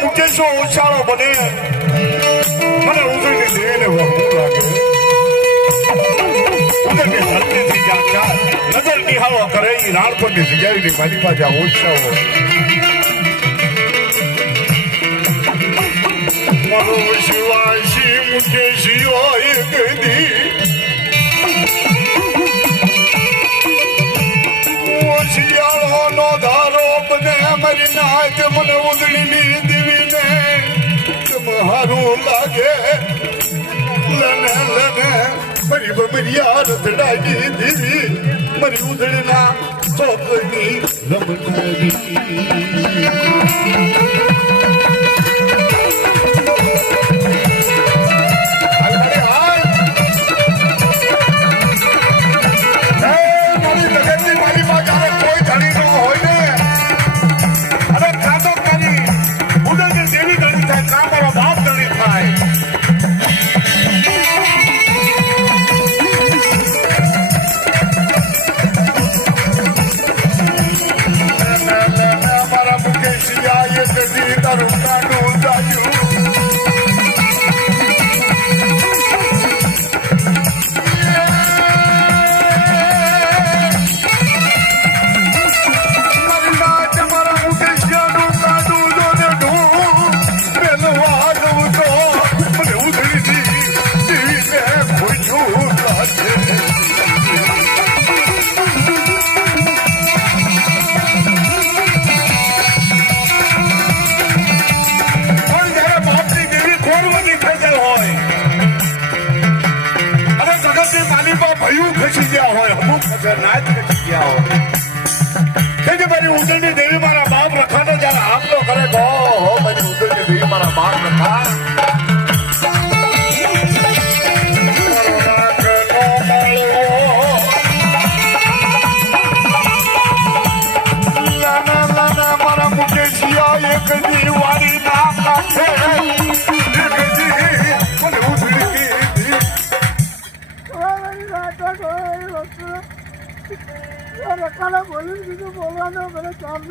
મુકેશો ઉછાળો બને મને ઉજળી દેને ભૂખ લાગે ઉજળની ધરતીથી જાણકાર નજર નિહાળો કરે ઈ રાણપણની જગ્યાની મારી પાસે ઉછાળો મારો શિવાશી મુકેશીઓ એક દી શિયાળો નો ધારો બને મારી નાચ મને ઉજળીની દીવીને હારું લાગે લને લને મારી બમરિયા રતડાની દીવી મારી ઉજળીના ચોકની ઉજળની દેવી મારા બાપ રખાને જયારે આપલો કરે ગો મારી ઉજળની દેવી મારા બાપ રખા મારા મુકેશિયા એક દીવારી ના કાઢે રખાના બોલી બીજું બોલવાનો મને કામ